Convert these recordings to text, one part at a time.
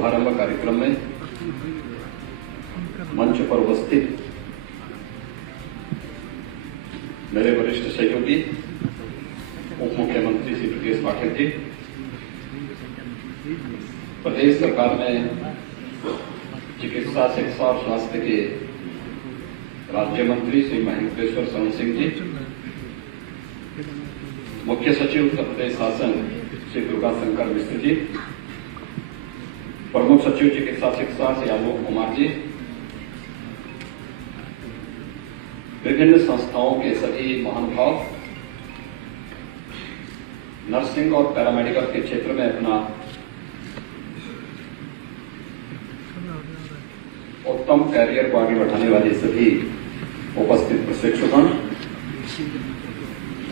शुभारंभ कार्यक्रम में मंच पर उपस्थित मेरे वरिष्ठ सहयोगी उप मुख्यमंत्री श्री ब्रजेश पाठक जी, प्रदेश सरकार में चिकित्सा, शिक्षा और स्वास्थ्य के राज्य मंत्री श्री महेंद्रेश्वर शरण सिंह जी, मुख्य सचिव उत्तर प्रदेश शासन श्री दुर्गा शंकर मिश्र जी, प्रमुख सचिव चिकित्सा शिक्षा श्री आलोक कुमार जी, विभिन्न संस्थाओं के सभी महानुभाव, नर्सिंग और पैरामेडिकल के क्षेत्र में अपना उत्तम कैरियर को आगे बढ़ाने वाले सभी उपस्थित प्रशिक्षुगण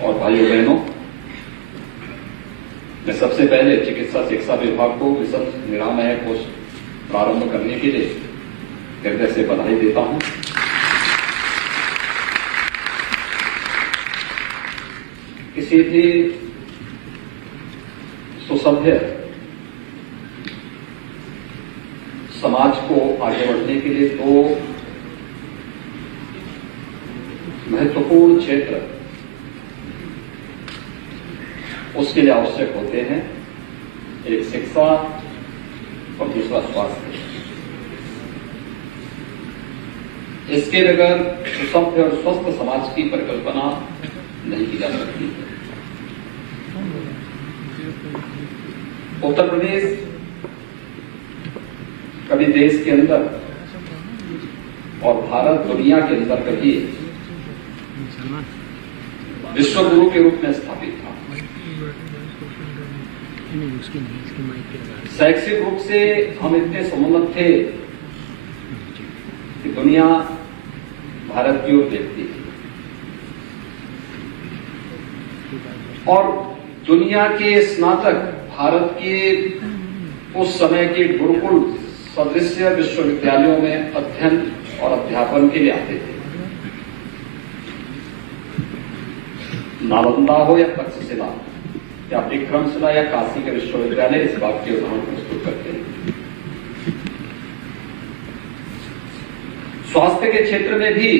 और भाइयों बहनों, मैं सबसे पहले चिकित्सा शिक्षा विभाग को मिशन निरामय कोर्स प्रारंभ करने के लिए हृदय से बधाई देता हूं। किसी भी सुसभ्य समाज को आगे बढ़ने के लिए दो महत्वपूर्ण क्षेत्र उसके लिए आवश्यक होते हैं, एक शिक्षा और दूसरा स्वास्थ्य। इसके बगैर सुसभ्य और स्वस्थ समाज की परिकल्पना नहीं की जा सकती। उत्तर प्रदेश कभी देश के अंदर और भारत दुनिया के अंदर कभी विश्व गुरु के रूप में स्थापित था। शैक्षिक रूप से हम इतने समुन्नत थे कि दुनिया भारत की ओर देखती थी और दुनिया के स्नातक भारत के उस समय के गुरुकुल सदृश विश्वविद्यालयों में अध्ययन और अध्यापन के लिए आते थे। नालंदा हो या तक्षशिला या विक्रमशिला या काशी के विश्वविद्यालय इस बात के उदाहरण प्रस्तुत करते हैं। स्वास्थ्य के क्षेत्र में भी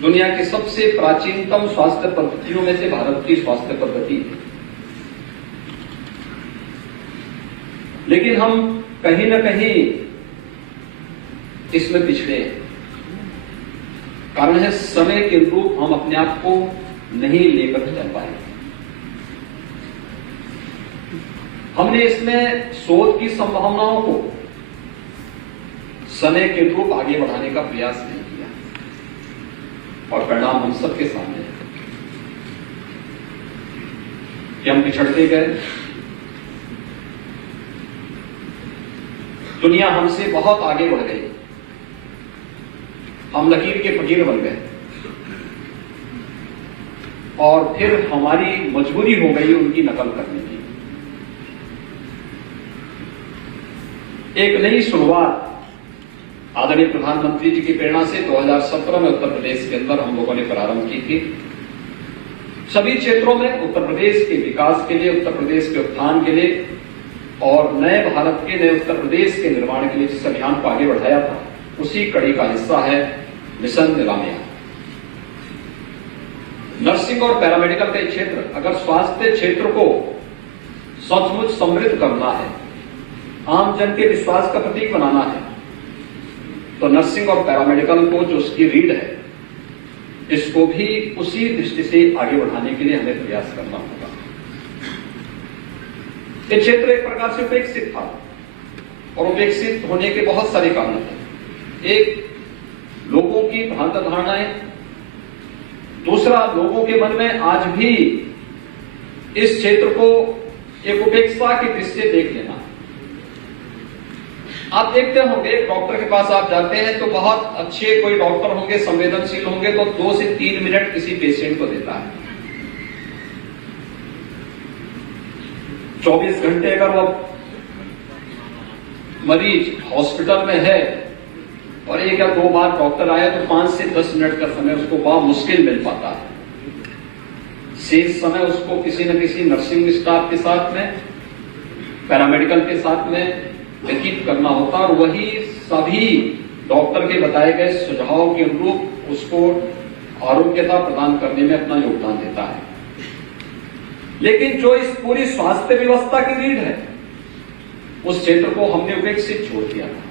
दुनिया की सबसे प्राचीनतम स्वास्थ्य पद्धतियों में से भारत की स्वास्थ्य पद्धति है। लेकिन हम कहीं न कहीं इसमें पिछड़े हैं। कारण है समय के अनुरूप हम अपने आप को नहीं लेकर चल पाए। हमने इसमें शोध की संभावनाओं को समय के अनुरूप आगे बढ़ाने का प्रयास नहीं किया और परिणाम हम सबके सामने है कि हम पिछड़ते गए। दुनिया हमसे बहुत आगे बढ़ गई, हम लकीर के फकीर बन गए और फिर हमारी मजबूरी हो गई उनकी नकल करने की। एक नई शुरुआत आदरणीय प्रधानमंत्री जी की प्रेरणा से 2017 में उत्तर प्रदेश के अंदर हम लोगों ने प्रारंभ की थी। सभी क्षेत्रों में उत्तर प्रदेश के विकास के लिए, उत्तर प्रदेश के उत्थान के लिए और नए भारत के, नए उत्तर प्रदेश के निर्माण के लिए जिस अभियान को आगे बढ़ाया था, उसी कड़ी का हिस्सा है मिशन निरामय। नर्सिंग और पैरामेडिकल के क्षेत्र, अगर स्वास्थ्य क्षेत्र को सचमुच समृद्ध करना है, आम जन के विश्वास का प्रतीक बनाना है, तो नर्सिंग और पैरामेडिकल को जो उसकी रीढ़ है, इसको भी उसी दृष्टि से आगे बढ़ाने के लिए हमें प्रयास करना होगा। ये क्षेत्र एक प्रकार से उपेक्षित था और उपेक्षित होने के बहुत सारे कारण थे। एक, लोगों की भ्रांत धारणाएं, दूसरा, लोगों के मन में आज भी इस क्षेत्र को एक उपेक्षा की दृष्टि से देख लेना। आप देखते होंगे, डॉक्टर के पास आप जाते हैं तो बहुत अच्छे कोई डॉक्टर होंगे, संवेदनशील होंगे, तो 2 से 3 मिनट किसी पेशेंट को देता है। 24 घंटे अगर वो मरीज हॉस्पिटल में है और 1 या 2 बार डॉक्टर आया तो 5 से 10 मिनट का समय उसको बहुत मुश्किल मिल पाता है। शेष समय उसको किसी न किसी नर्सिंग स्टाफ के साथ में, पैरामेडिकल के साथ में व्यतीत करना होता है और वही सभी डॉक्टर के बताए गए सुझाव के अनुरूप उसको आरोग्यता प्रदान करने में अपना योगदान देता है। लेकिन जो इस पूरी स्वास्थ्य व्यवस्था की रीढ़ है, उस क्षेत्र को हमने उपेक्षित छोड़ दिया था।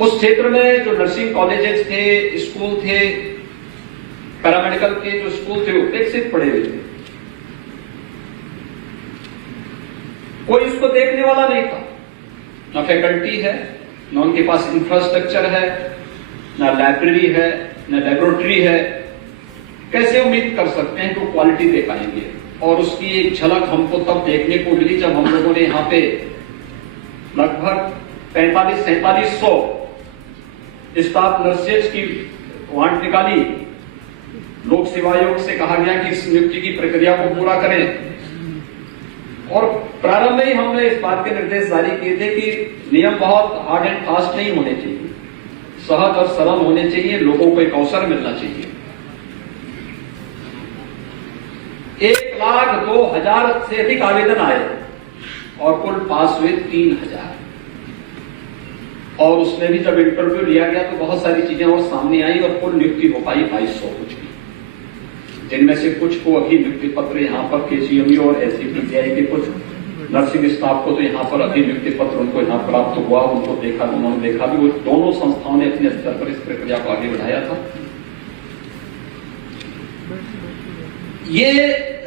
उस क्षेत्र में जो नर्सिंग कॉलेजेस थे, स्कूल थे, पैरामेडिकल के जो स्कूल थे, उपेक्षित पड़े हुए थे। कोई इसको देखने वाला नहीं था। न फैकल्टी है, न उनके पास इंफ्रास्ट्रक्चर है, न लाइब्रेरी है, न लेबोरेटरी है। कैसे उम्मीद कर सकते हैं कि वो क्वालिटी दे पाएंगे? और उसकी एक झलक हमको तब देखने को मिली जब हम लोगों ने यहां पे लगभग 4500-4700 स्टाफ नर्सेज की वांट निकाली। लोक सेवा आयोग से कहा गया कि इस नियुक्ति की प्रक्रिया को पूरा करें और प्रारंभ में ही हमने इस बात के निर्देश जारी किए थे कि नियम बहुत हार्ड एंड फास्ट नहीं होने चाहिए, सहज और सरल होने चाहिए, लोगों को एक अवसर मिलना चाहिए। 1,02,000 से अधिक आवेदन आए और कुल पास हुए 3,000। और उसमें भी जब इंटरव्यू लिया गया तो बहुत सारी चीजें और सामने आई और कुल नियुक्ति हो पाई 2200 कुछ की, जिनमें से कुछ को अभी नियुक्ति पत्र यहाँ पर केसीएमयू और एससीपीसीआई के कुछ नर्सिंग स्टाफ को तो यहाँ पर अभी नियुक्ति पत्र उनको यहाँ प्राप्त हुआ, उनको देखा, उन्होंने देखा भी। वो दोनों संस्थाओं ने अपने स्तर पर इस प्रक्रिया को आगे बढ़ाया था। ये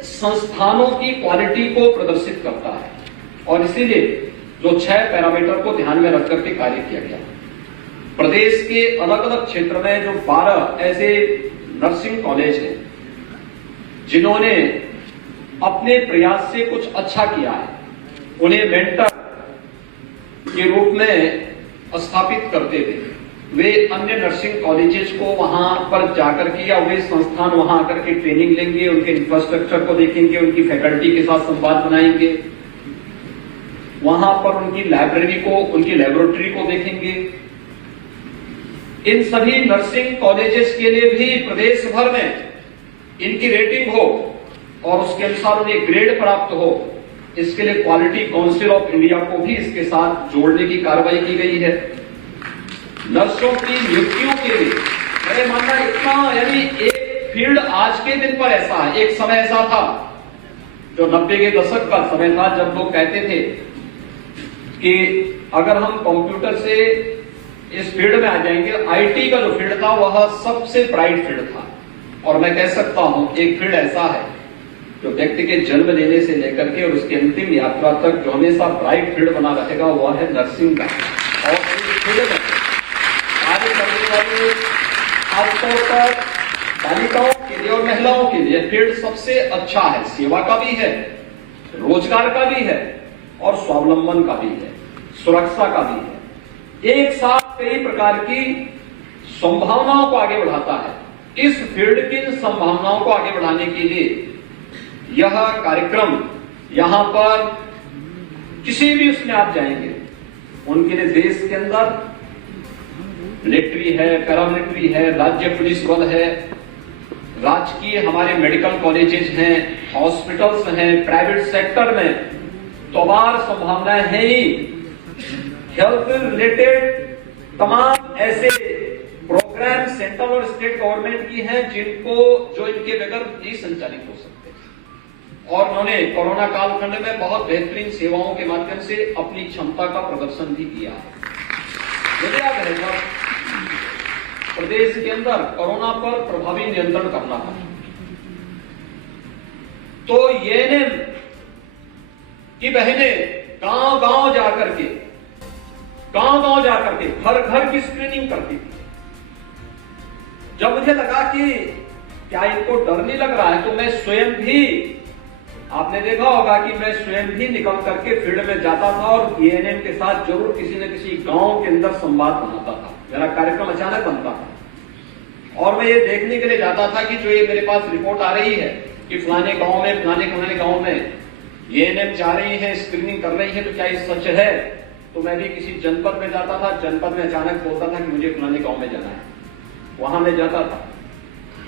संस्थानों की क्वालिटी को प्रदर्शित करता है और इसीलिए जो 6 पैरामीटर को ध्यान में रख करके कार्य किया गया। प्रदेश के अलग अलग क्षेत्र में जो 12 ऐसे नर्सिंग कॉलेज हैं जिन्होंने अपने प्रयास से कुछ अच्छा किया है, उन्हें मेंटर के रूप में स्थापित करते थे। वे अन्य नर्सिंग कॉलेजेस को वहां पर जाकर के या वे संस्थान वहां आकर के ट्रेनिंग लेंगे, उनके इंफ्रास्ट्रक्चर को देखेंगे, उनकी फैकल्टी के साथ संवाद बनाएंगे, वहां पर उनकी लाइब्रेरी को, उनकी लेबोरेटरी को देखेंगे। इन सभी नर्सिंग कॉलेजेस के लिए भी प्रदेश भर में इनकी रेटिंग हो और उसके अनुसार उन्हें ग्रेड प्राप्त हो, इसके लिए क्वालिटी काउंसिल ऑफ इंडिया को भी इसके साथ जोड़ने की कार्रवाई की गई है। नर्सों की नियुक्तियों के लिए मेरे मानना इतना, यानी एक फील्ड आज के दिन पर ऐसा है। एक समय ऐसा था जो 90 के दशक का समय था जब लोग कहते थे कि अगर हम कंप्यूटर से इस फील्ड में आ जाएंगे, आईटी का जो फील्ड था वह सबसे ब्राइट फील्ड था। और मैं कह सकता हूं एक फील्ड ऐसा है जो व्यक्ति के जन्म लेने से लेकर के और उसकी अंतिम यात्रा तक जो हमेशा ब्राइट फील्ड बना रहेगा वह है नर्सिंग का। और इस फील्ड में कार्य करने वाले खासतौर पर बालिकाओं के लिए और महिलाओं के लिए फील्ड सबसे अच्छा है। सेवा का भी है, रोजगार का भी है और स्वावलंबन का भी है, सुरक्षा का भी है। एक साथ कई प्रकार की संभावनाओं को आगे बढ़ाता है। इस फील्ड की संभावनाओं को आगे बढ़ाने के लिए यह कार्यक्रम यहां पर किसी भी उसमें आप जाएंगे, उनके लिए देश के अंदर मिलिट्री है, पैरामिलिट्री है, राज्य पुलिस बल है, राजकीय हमारे मेडिकल कॉलेजेस हैं, हॉस्पिटल्स हैं, प्राइवेट सेक्टर में तो अपार संभावनाएं हैं ही। हेल्थ रिलेटेड तमाम ऐसे प्रोग्राम सेंट्रल और स्टेट गवर्नमेंट की हैं जो इनके बगैर नहीं संचालित हो सकते। और उन्होंने कोरोना कालखंड में बहुत बेहतरीन सेवाओं के माध्यम से अपनी क्षमता का प्रदर्शन भी किया है। मुझे याद है जब प्रदेश के अंदर कोरोना पर प्रभावी नियंत्रण करना था तो एएनएम की बहनें गांव-गांव जाकर के घर घर की स्क्रीनिंग करती थी। जब मुझे लगा कि क्या इनको डर नहीं लग रहा है तो मैं स्वयं भी, आपने देखा होगा कि मैं स्वयं भी निकल करके फील्ड में जाता था और एएनएम के साथ जरूर किसी न किसी गांव के अंदर संवाद बनाता था। मेरा कार्यक्रम अचानक बनता था और मैं ये देखने के लिए जाता था कि जो ये मेरे पास रिपोर्ट आ रही है कि फलाने गांव में फलाने गांव में एएनएम जा रही है, स्क्रीनिंग कर रही है, तो क्या ये सच है? तो मैं भी किसी जनपद में जाता था, जनपद में अचानक बोलता था कि मुझे फलाने गांव में जाना है। वहां मैं जाता था,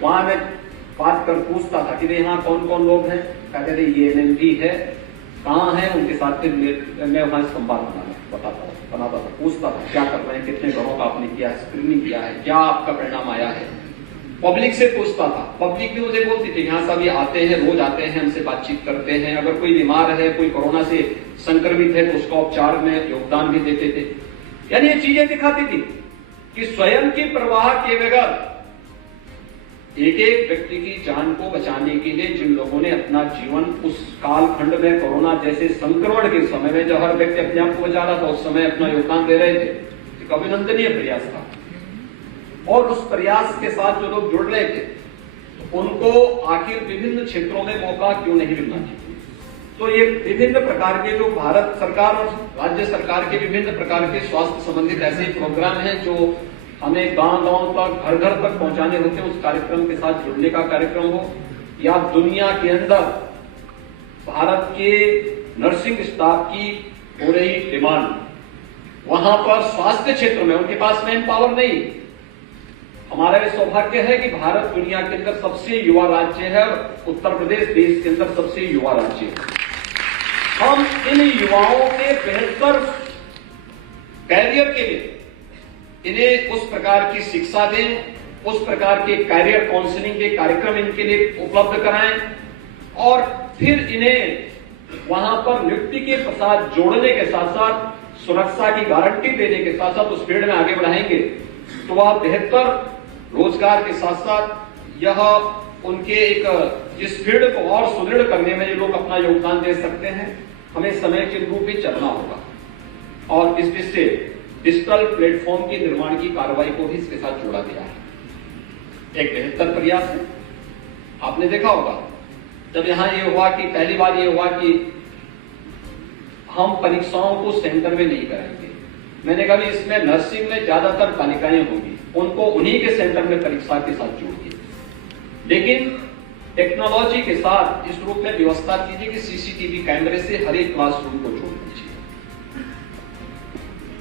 वहां मैं बात कर पूछता था कि भाई यहाँ कौन कौन लोग हैं, कहते थे एएनएम भी है कहाँ हैं, उनके साथ फिर मैं वहां संवाद बनाता था, पूछता था क्या कर रहे हैं, कितने घरों का आपने किया है, स्क्रीनिंग किया है, क्या आपका परिणाम आया है। पब्लिक से पूछता था, पब्लिक भी मुझे बोलती थी यहाँ सभी आते हैं, रोज आते हैं, हमसे बातचीत करते हैं, अगर कोई बीमार है, कोई कोरोना से संक्रमित है तो उसका उपचार में योगदान भी देते थे। यानी ये चीजें दिखाती थी कि स्वयं की परवाह किए बगैर एक एक व्यक्ति की जान को बचाने के लिए जिन लोगों ने अपना जीवन उस कालखंड में कोरोना जैसे संक्रमण के समय में जब हर व्यक्ति अपने आप को बचा रहा था उस समय अपना योगदान दे रहे थे, एक अभिनंदनीय प्रयास था। और उस प्रयास के साथ जो लोग जुड़ रहे थे तो उनको आखिर विभिन्न क्षेत्रों में मौका क्यों नहीं मिलना चाहिए। तो ये विभिन्न प्रकार के जो भारत सरकार और राज्य सरकार के विभिन्न प्रकार के स्वास्थ्य संबंधित ऐसे प्रोग्राम हैं जो हमें गांव-गांव तक, घर-घर तक पहुंचाने होते हैं, उस कार्यक्रम के साथ जुड़ने का कार्यक्रम हो, या दुनिया के अंदर भारत के नर्सिंग स्टाफ की हो रही डिमांड, वहां पर स्वास्थ्य क्षेत्र में उनके पास मैन पावर नहीं। हमारा ये सौभाग्य है कि भारत दुनिया के अंदर सबसे युवा राज्य है और उत्तर प्रदेश देश के अंदर सबसे युवा राज्य है। हम इन युवाओं के बेहतर कैरियर के लिए इन्हें उस प्रकार की शिक्षा दें, उस प्रकार के कैरियर काउंसलिंग के कार्यक्रम इनके लिए उपलब्ध कराएं और फिर इन्हें वहां पर नियुक्ति के साथ जोड़ने के साथ साथ सुरक्षा की गारंटी देने के साथ साथ उस फील्ड में आगे बढ़ाएंगे तो वह बेहतर रोजगार के साथ साथ यह उनके एक इस फील्ड को और सुदृढ़ करने में ये लोग अपना योगदान दे सकते हैं। हमें समय के अनुरूप भी चलना होगा और इस से डिजिटल प्लेटफॉर्म के निर्माण की कार्रवाई को भी इसके साथ जोड़ा गया है। एक बेहतर प्रयास है। आपने देखा होगा जब यहां ये हुआ कि पहली बार ये हुआ कि हम परीक्षाओं को सेंटर में नहीं कराएंगे, मैंने कहा इसमें नर्सिंग में ज्यादातर बालिकाएं होंगी, उनको उन्हीं के सेंटर में परीक्षा के साथ जोड़िए, लेकिन टेक्नोलॉजी के साथ इस रूप में व्यवस्था कीजिए कि सीसीटीवी कैमरे से हर एक क्लासरूम को जोड़ दीजिए।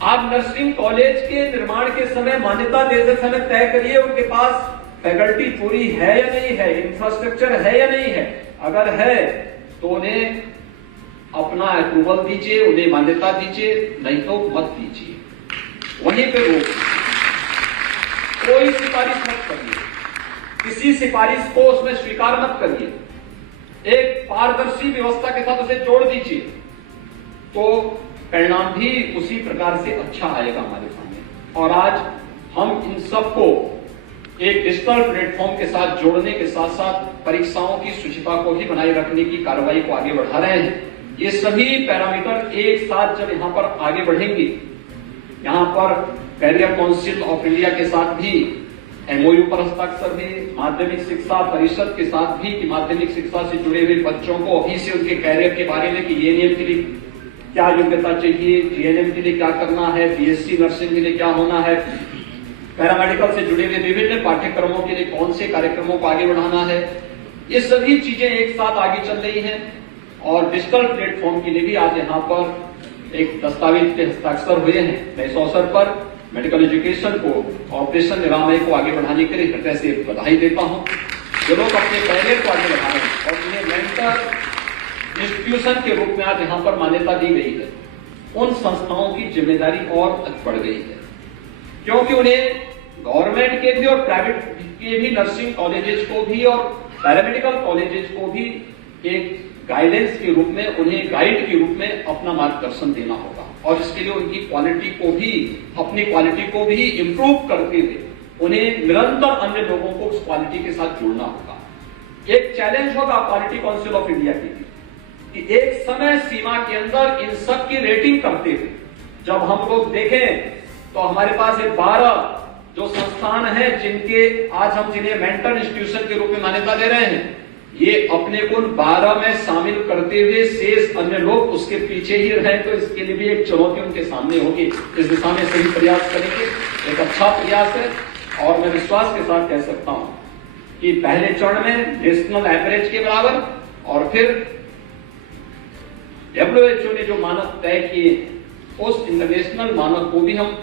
आप नर्सिंग कॉलेज के निर्माण के समय मान्यता देते समय तय करिए उनके पास फैकल्टी पूरी है या नहीं है, इंफ्रास्ट्रक्चर है या नहीं है। अगर है तो उन्हें अपना अप्रूवल दीजिए, उन्हें मान्यता दीजिए, नहीं तो मत दीजिए, वहीं पे रोक। कोई सिफारिश मत करिए, किसी सिफारिश को उसमें स्वीकार मत करिए, एक पारदर्शी व्यवस्था के साथ उसे जोड़ दीजिए तो परिणाम भी उसी प्रकार से अच्छा आएगा हमारे सामने। और आज हम इन सबको एक डिजिटल प्लेटफॉर्म के साथ जोड़ने के साथ साथ परीक्षाओं की शुचिता को भी बनाए रखने की कार्रवाई को आगे बढ़ा रहे हैं। ये सभी पैरामीटर एक साथ जब यहां पर आगे बढ़ेंगे, यहां पर कैरियर काउंसिल ऑफ इंडिया के साथ भी एमओयू पर हस्ताक्षर भी, माध्यमिक शिक्षा परिषद के साथ भी कि माध्यमिक शिक्षा से जुड़े हुए बच्चों को अभी से उनके कैरियर के बारे में कि ये नियम के लिए क्या योग्यता चाहिए, जीएनएम के लिए क्या करना है, बीएससी नर्सिंग के लिए क्या होना है, पैरामेडिकल से जुड़े हुए विभिन्न पाठ्यक्रमों के लिए कौन से कार्यक्रमों को आगे बढ़ाना है, ये सभी चीजें एक साथ आगे चल रही हैं। और डिजिटल प्लेटफॉर्म के लिए भी आज यहाँ पर एक दस्तावेज के हस्ताक्षर हुए हैं। मैं इस अवसर पर मेडिकल एजुकेशन को, ऑपरेशन निरामय को आगे बढ़ाने के लिए हृदय से बधाई देता हूँ। जो लोग अपने कैरियर को आगे बढ़ा रहे हैं और उन्हें मेंटर इंस्टीट्यूशन के रूप में आज यहाँ पर मान्यता दी गई है, उन संस्थाओं की जिम्मेदारी और बढ़ गई है, क्योंकि उन्हें गवर्नमेंट के भी और प्राइवेट के भी नर्सिंग कॉलेजेस को भी और पैरामेडिकल कॉलेजेस को भी एक गाइडेंस के रूप में, उन्हें गाइड के रूप में अपना मार्गदर्शन देना होगा और इसके लिए उनकी क्वालिटी को भी, अपनी क्वालिटी को भी इंप्रूव करते हुए उन्हें निरंतर अन्य लोगों को उस क्वालिटी के साथ जोड़ना होगा। एक चैलेंज होगा क्वालिटी काउंसिल ऑफ इंडिया के लिए कि एक समय सीमा के अंदर इन सब की रेटिंग करते हुए जब हम लोग देखें तो हमारे पास एक 12 जो संस्थान है जिनके आज हम जिन्हें मेंटर इंस्टीट्यूशन के रूप में मान्यता दे रहे हैं, ये अपने को 12 में शामिल करते हुए शेष अन्य लोग उसके पीछे ही रहें, तो इसके लिए भी एक चुनौती उनके सामने होगी। इस दिशा में सही प्रयास करेंगे, एक अच्छा प्रयास है और मैं विश्वास के साथ कह सकता हूं कि पहले चरण में नेशनल एवरेज के बराबर और फिर WHO ने जो मानक तय किए उस इंटरनेशनल मानक को भी हम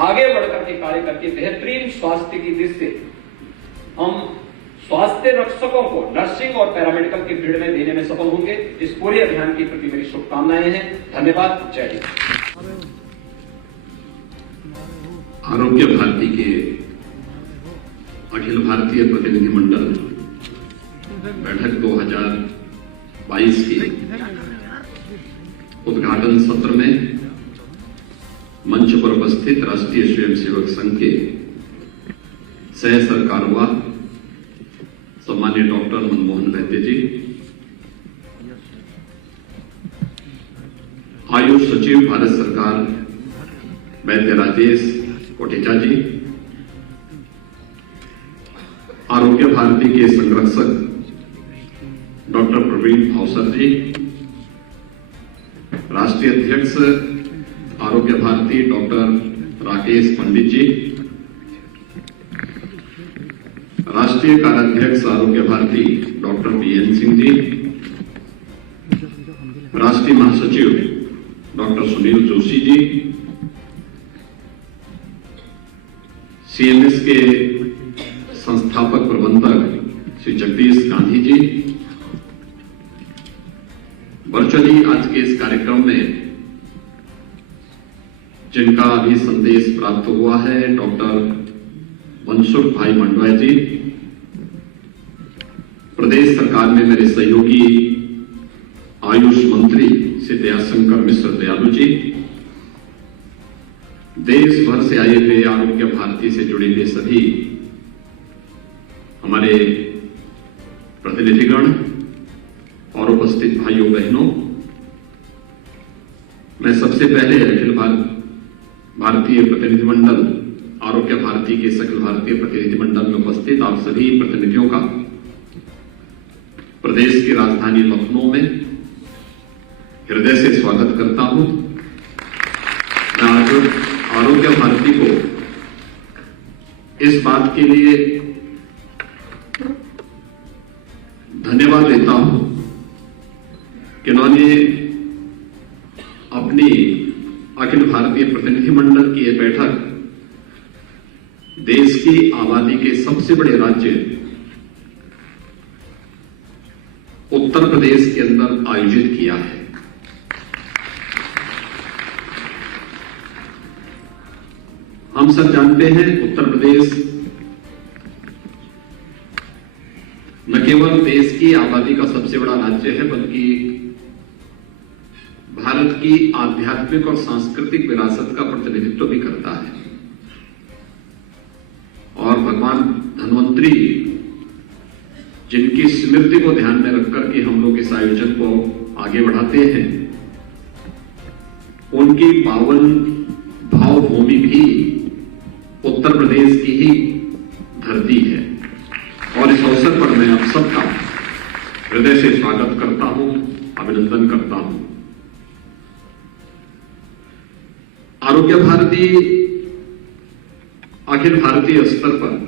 आगे बढ़कर के कार्य करके बेहतरीन स्वास्थ्य की दृष्टि से हम स्वास्थ्य रक्षकों को नर्सिंग और पैरामेडिकल की फील्ड में देने में सफल होंगे। इस पूरे अभियान के प्रति मेरी शुभकामनाएं हैं। धन्यवाद। जय हिंद। आरोग्य भारती के अखिल भारतीय प्रतिनिधिमंडल बैठक 2022 की उद्घाटन सत्र में मंच पर उपस्थित राष्ट्रीय स्वयंसेवक संघ के सह सरकारवाह सम्मान्य डॉक्टर मनमोहन वैद्य जी, आयुष सचिव भारत सरकार वैद्य राजेश कोटेचा जी, आरोग्य भारती के संरक्षक डॉक्टर प्रवीण अवसर जी, राष्ट्रीय अध्यक्ष आरोग्य भारती डॉक्टर राकेश पंडित जी, राष्ट्रीय कार्याध्यक्ष आरोग्य भारती डॉक्टर बीएन सिंह जी, राष्ट्रीय महासचिव डॉक्टर सुनील जोशी जी, सीएमएस के संस्थापक प्रबंधक श्री जगदीश गांधी जी, वर्चुअली आज के इस कार्यक्रम में जिनका अभी संदेश प्राप्त हुआ है डॉक्टर मनसुख भाई मंडवा जी, प्रदेश सरकार में मेरे सहयोगी आयुष मंत्री श्री दयाशंकर मिश्र दयालु जी, देश भर से आए हुए आरोग्य भारती से जुड़े हुए सभी हमारे प्रतिनिधिगण और उपस्थित भाइयों बहनों, मैं सबसे पहले अखिल भारतीय प्रतिनिधिमंडल आरोग्य भारती के सकल भारतीय प्रतिनिधिमंडल में उपस्थित आप सभी प्रतिनिधियों का प्रदेश की राजधानी लखनऊ में हृदय से स्वागत करता हूं। मैं आरोग्य भारती को इस बात के लिए धन्यवाद देता हूं कि उन्होंने अपनी अखिल भारतीय प्रतिनिधिमंडल की यह बैठक देश की आबादी के सबसे बड़े राज्य उत्तर प्रदेश के अंदर आयोजित किया है। हम सब जानते हैं उत्तर प्रदेश न केवल देश की आबादी का सबसे बड़ा राज्य है बल्कि भारत की आध्यात्मिक और सांस्कृतिक विरासत का प्रतिनिधित्व भी करता है। और भगवान धन्वंतरी जिनकी स्मृति को ध्यान में रखकर के हम लोग इस आयोजन को आगे बढ़ाते हैं, उनकी पावन भावभूमि भी उत्तर प्रदेश की ही धरती है। और इस अवसर पर मैं आप सबका हृदय से स्वागत करता हूं, अभिनंदन करता हूं। आरोग्य भारती अखिल भारतीय स्तर पर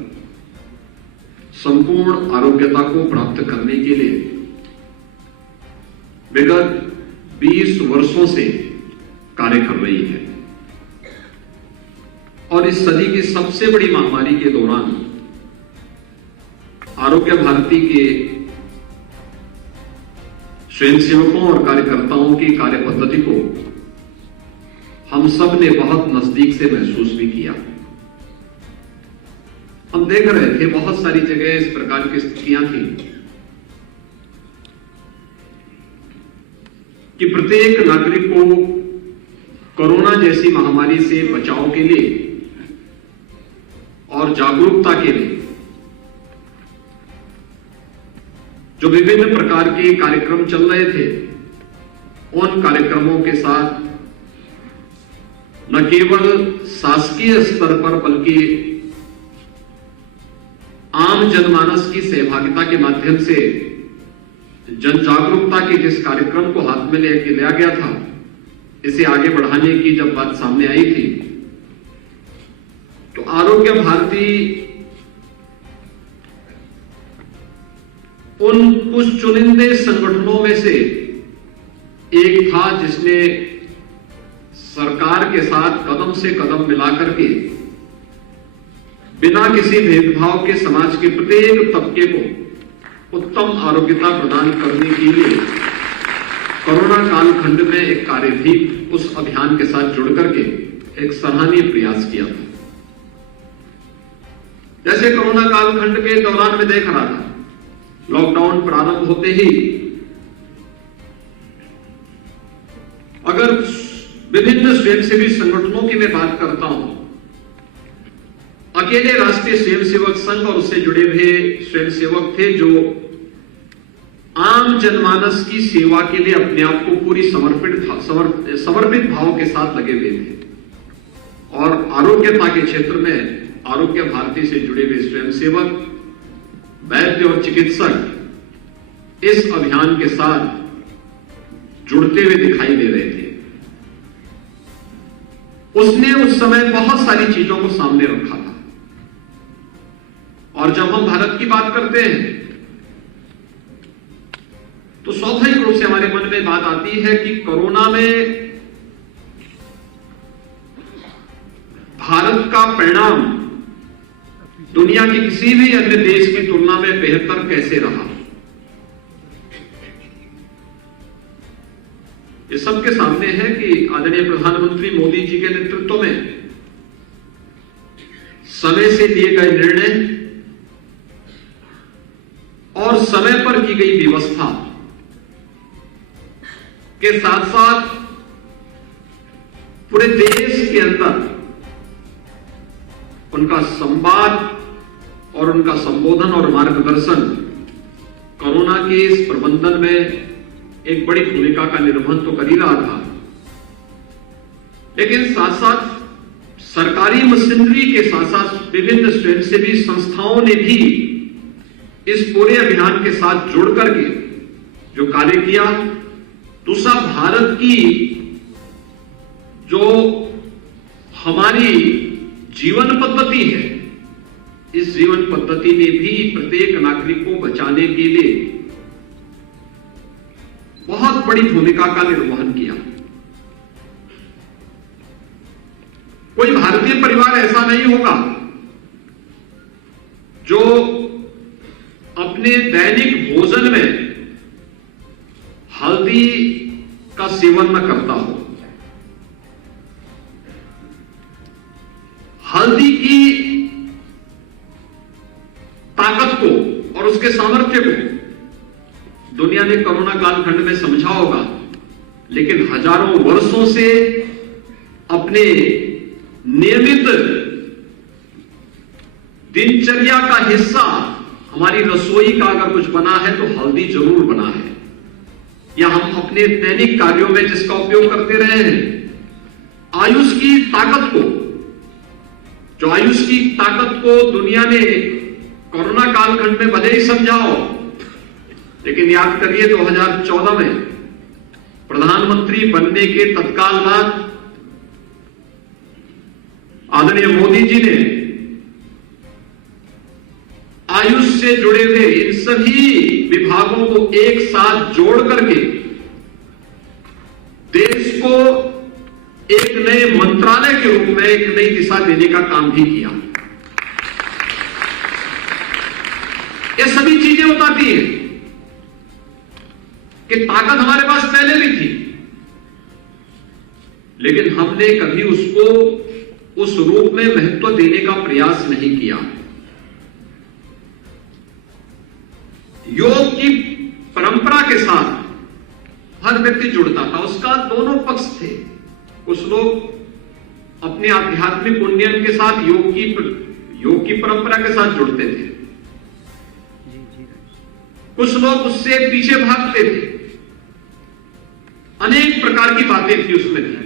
संपूर्ण आरोग्यता को प्राप्त करने के लिए विगत 20 वर्षों से कार्य कर रही है। और इस सदी की सबसे बड़ी महामारी के दौरान आरोग्य भारती के स्वयंसेवकों और कार्यकर्ताओं की कार्य पद्धति को हम सब ने बहुत नजदीक से महसूस भी किया। हम देख रहे थे बहुत सारी जगह इस प्रकार की स्थितियां थी कि प्रत्येक नागरिक को कोरोना जैसी महामारी से बचाव के लिए और जागरूकता के लिए जो विभिन्न प्रकार के कार्यक्रम चल रहे थे, उन कार्यक्रमों के साथ न केवल शासकीय स्तर पर बल्कि आम जनमानस की सहभागिता के माध्यम से जन जागरूकता के जिस कार्यक्रम को हाथ में लिया गया था, इसे आगे बढ़ाने की जब बात सामने आई थी तो आरोग्य भारती उन कुछ चुनिंदे संगठनों में से एक था जिसने सरकार के साथ कदम से कदम मिलाकर के बिना किसी भेदभाव के समाज के प्रत्येक तबके को उत्तम आरोग्यता प्रदान करने के लिए कोरोना कालखंड में एक कार्यदीप उस अभियान के साथ जुड़ करके एक सराहनीय प्रयास किया था। जैसे कोरोना कालखंड के दौरान में देख रहा था, लॉकडाउन प्रारंभ होते ही अगर विभिन्न स्वयंसेवी संगठनों की मैं बात करता हूं, अकेले राष्ट्रीय स्वयंसेवक संघ और उससे जुड़े हुए स्वयंसेवक थे जो आम जनमानस की सेवा के लिए अपने आप को पूरी समर्पित भाव के साथ लगे हुए थे। और आरोग्यता के क्षेत्र में आरोग्य भारती से जुड़े हुए स्वयंसेवक, वैद्य और चिकित्सक इस अभियान के साथ जुड़ते हुए दिखाई दे रहे थे। उसने उस समय बहुत सारी चीजों को सामने रखा था। और जब हम भारत की बात करते हैं तो स्वाभाविक रूप से हमारे मन में बात आती है कि कोरोना में भारत का परिणाम दुनिया के किसी भी अन्य देश की तुलना में बेहतर कैसे रहा। ये सबके सामने है कि आदरणीय प्रधानमंत्री मोदी जी के नेतृत्व में समय से लिए गए निर्णय और समय पर की गई व्यवस्था के साथ साथ पूरे देश के अंदर उनका संवाद और उनका संबोधन और मार्गदर्शन कोरोना के इस प्रबंधन में एक बड़ी भूमिका का निर्वहन तो कर ही रहा था, लेकिन साथ साथ सरकारी मशीनरी के साथ साथ विभिन्न स्वयंसेवी संस्थाओं ने भी इस पूरे अभियान के साथ जुड़ करके जो कार्य किया। दूसरा, भारत की जो हमारी जीवन पद्धति है, इस जीवन पद्धति ने भी प्रत्येक नागरिक को बचाने के लिए बहुत बड़ी भूमिका का निर्वहन किया। कोई भारतीय परिवार ऐसा नहीं होगा जो अपने दैनिक भोजन में हल्दी का सेवन न करता हो। हल्दी की ताकत को और उसके सामर्थ्य को दुनिया ने कोरोना कालखंड में समझा होगा, लेकिन हजारों वर्षों से अपने नियमित दिनचर्या का हिस्सा हमारी रसोई का अगर कुछ बना है तो हल्दी जरूर बना है, या हम अपने दैनिक कार्यों में जिसका उपयोग करते रहे हैं। आयुष की ताकत को, जो आयुष की ताकत को दुनिया ने कोरोना कालखंड में भले ही समझाओ, लेकिन याद करिए 2014 में प्रधानमंत्री बनने के तत्काल बाद आदरणीय मोदी जी ने आयुष से जुड़े हुए इन सभी विभागों को एक साथ जोड़ करके देश को एक नए मंत्रालय के रूप में एक नई दिशा देने का काम भी किया। ये सभी चीजें बताती हैं कि ताकत हमारे पास पहले भी थी, लेकिन हमने कभी उसको उस रूप में महत्व देने का प्रयास नहीं किया। योग की परंपरा के साथ हर व्यक्ति जुड़ता था, उसका दोनों पक्ष थे। कुछ लोग अपने आध्यात्मिक उन्नयन के साथ योग की परंपरा के साथ जुड़ते थे, कुछ लोग उससे पीछे भागते थे। अनेक प्रकार की बातें थी उसमें थी।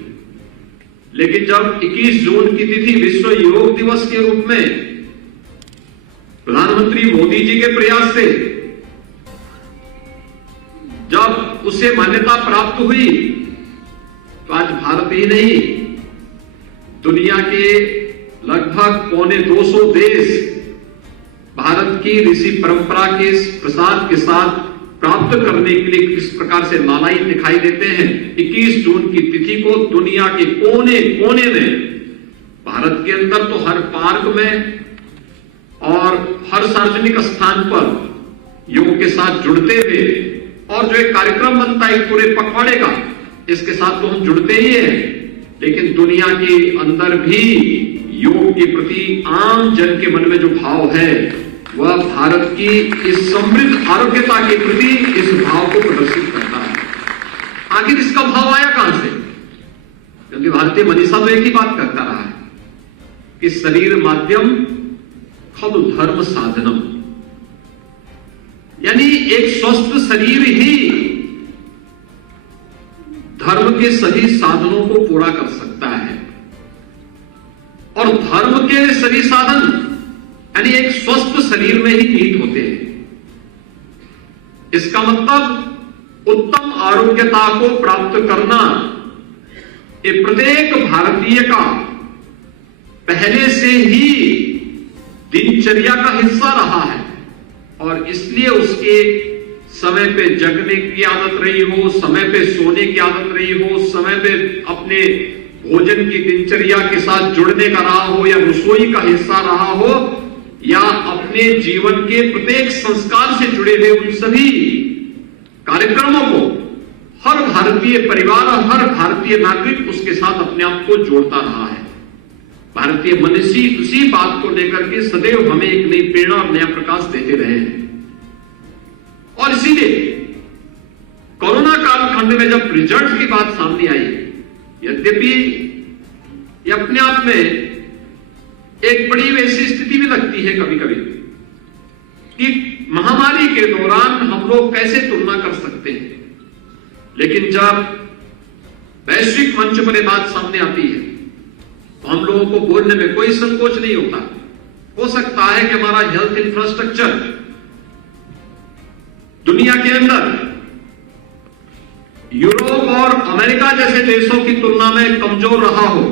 लेकिन जब 21 जून की तिथि विश्व योग दिवस के रूप में प्रधानमंत्री मोदी जी के प्रयास से जब उसे मान्यता प्राप्त हुई, तो आज भारत ही नहीं, दुनिया के लगभग 250 देश भारत की ऋषि परंपरा के प्रसाद के साथ प्राप्त करने के लिए किस प्रकार से लालायित दिखाई देते हैं। 21 जून की तिथि को दुनिया के कोने कोने में, भारत के अंदर तो हर पार्क में, और हर सार्वजनिक स्थान पर योग के साथ जुड़ते हुए, और जो एक कार्यक्रम बनता है एक पूरे पखवाड़े का, इसके साथ तो हम जुड़ते ही हैं, लेकिन दुनिया के अंदर भी योग के प्रति आम जन के मन में जो भाव है वह भारत की इस समृद्ध आरोग्यता के प्रति इस भाव को प्रदर्शित करता है। आखिर इसका भाव आया कहां से? क्योंकि भारतीय मनीषा तो एक ही बात करता रहा है कि शरीर माध्यम खलु धर्म साधनम, यानी एक स्वस्थ शरीर ही धर्म के सभी साधनों को पूरा कर सकता है। और धर्म के सभी साधन यानी एक स्वस्थ शरीर में ही निहित होते हैं। इसका मतलब उत्तम आरोग्यता को प्राप्त करना ये प्रत्येक भारतीय का पहले से ही दिनचर्या का हिस्सा रहा है, और इसलिए उसके समय पे जगने की आदत रही हो, समय पे सोने की आदत रही हो, समय पे अपने भोजन की दिनचर्या के साथ जुड़ने का रहा हो, या रसोई का हिस्सा रहा हो, या अपने जीवन के प्रत्येक संस्कार से जुड़े हुए उन सभी कार्यक्रमों को हर भारतीय परिवार और हर भारतीय नागरिक उसके साथ अपने आप को जोड़ता रहा है। भारतीय मनीषी उसी बात को लेकर के सदैव हमें एक नई प्रेरणा और नया प्रकाश देते रहे हैं। और इसीलिए कोरोना कालखंड में जब रिजल्ट की बात सामने आई, यद्यपि ये अपने आप में एक बड़ी वैसी स्थिति भी लगती है कभी कभी कि महामारी के दौरान हम लोग कैसे तुलना कर सकते हैं, लेकिन जब वैश्विक मंच पर यह बात सामने आती है तो हम लोगों को बोलने में कोई संकोच नहीं होता। हो सकता है कि हमारा हेल्थ इंफ्रास्ट्रक्चर दुनिया के अंदर यूरोप और अमेरिका जैसे देशों की तुलना में कमजोर रहा हो,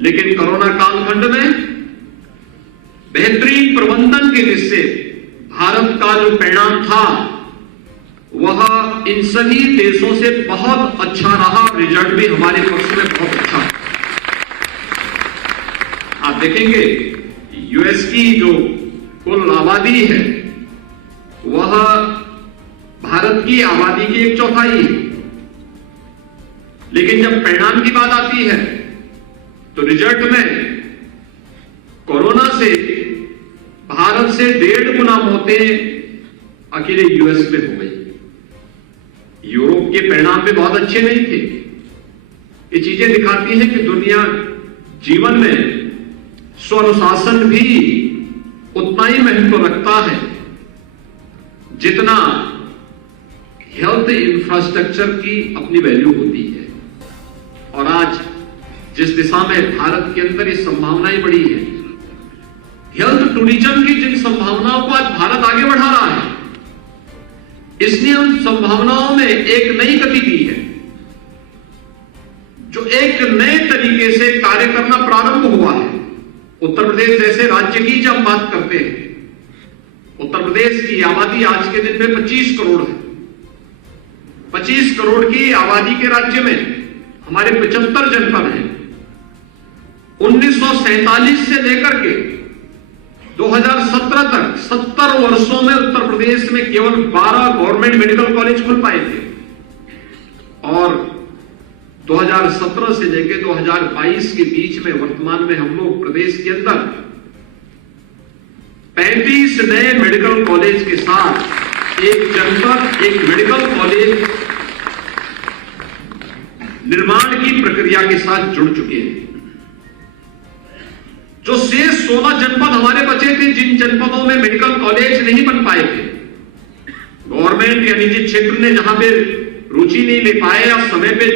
लेकिन कोरोना कालखंड में बेहतरीन प्रबंधन के जिससे भारत का जो परिणाम था वह इन सभी देशों से बहुत अच्छा रहा। रिजल्ट भी हमारे पक्ष में बहुत अच्छा है। आप देखेंगे यूएस की जो कुल आबादी है वह भारत की आबादी की 1/4 है, लेकिन जब परिणाम की बात आती है तो रिजल्ट में कोरोना से भारत से 1.5 गुना मौतें अकेले यूएस में हो गई। यूरोप के परिणाम भी बहुत अच्छे नहीं थे। ये चीजें दिखाती हैं कि दुनिया जीवन में स्वानुशासन भी उतना ही महत्व रखता है जितना हेल्थ इंफ्रास्ट्रक्चर की अपनी वैल्यू होती है। और आज जिस दिशा में भारत के अंदर ये संभावनाएं बढ़ी है, हेल्थ टूरिज्म की जिन संभावनाओं को आज भारत आगे बढ़ा रहा है, इसने उन संभावनाओं में एक नई गति दी है, जो एक नए तरीके से कार्य करना प्रारंभ हुआ है। उत्तर प्रदेश जैसे राज्य की जब बात करते हैं, उत्तर प्रदेश की आबादी आज के दिन में 25 करोड़ है। 25 करोड़ की आबादी के राज्य में हमारे 75 जनपद हैं। 1947 से लेकर के 2017 तक 70 वर्षों में उत्तर प्रदेश में केवल 12 गवर्नमेंट मेडिकल कॉलेज खुल पाए थे, और 2017 से लेकर 2022 के बीच में वर्तमान में हम लोग प्रदेश के अंदर 35 नए मेडिकल कॉलेज के साथ एक जनपद एक मेडिकल कॉलेज निर्माण की प्रक्रिया के साथ जुड़ चुके हैं। जो शेष 16 जनपद हमारे बचे थे, जिन जनपदों में मेडिकल कॉलेज नहीं बन पाए थे, गवर्नमेंट या निजी क्षेत्र ने जहां पे रुचि नहीं ले पाए या समय पे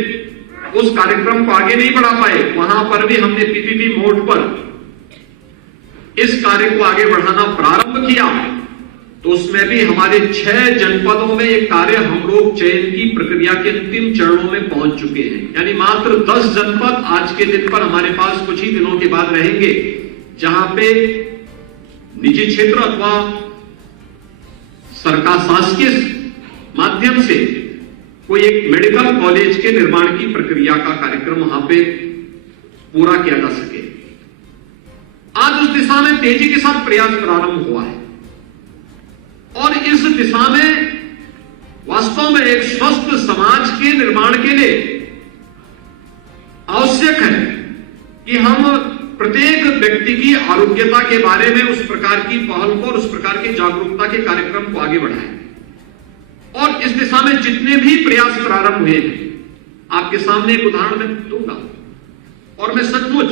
उस कार्यक्रम को आगे नहीं बढ़ा पाए, वहां पर भी हमने पीपीपी मोड पर इस कार्य को आगे बढ़ाना प्रारंभ किया। तो उसमें भी हमारे 6 जनपदों में ये कार्य हम लोग चयन की प्रक्रिया के अंतिम चरणों में पहुंच चुके हैं। यानी मात्र 10 जनपद आज के दिन पर हमारे पास कुछ ही दिनों के बाद रहेंगे, जहां पे निजी क्षेत्र अथवा सरकार शासकीय माध्यम से कोई एक मेडिकल कॉलेज के निर्माण की प्रक्रिया का कार्यक्रम वहां पे पूरा किया जा सके। आज उस दिशा में तेजी के साथ प्रयास प्रारंभ हुआ है और इस दिशा में वास्तव में एक स्वस्थ समाज के निर्माण के लिए आवश्यक है कि हम प्रत्येक व्यक्ति की आरोग्यता के बारे में उस प्रकार की पहल को और उस प्रकार की जागरूकता के कार्यक्रम को आगे बढ़ाएं और इस दिशा में जितने भी प्रयास प्रारंभ हुए हैं आपके सामने एक उदाहरण मैं दूंगा और मैं सचमुच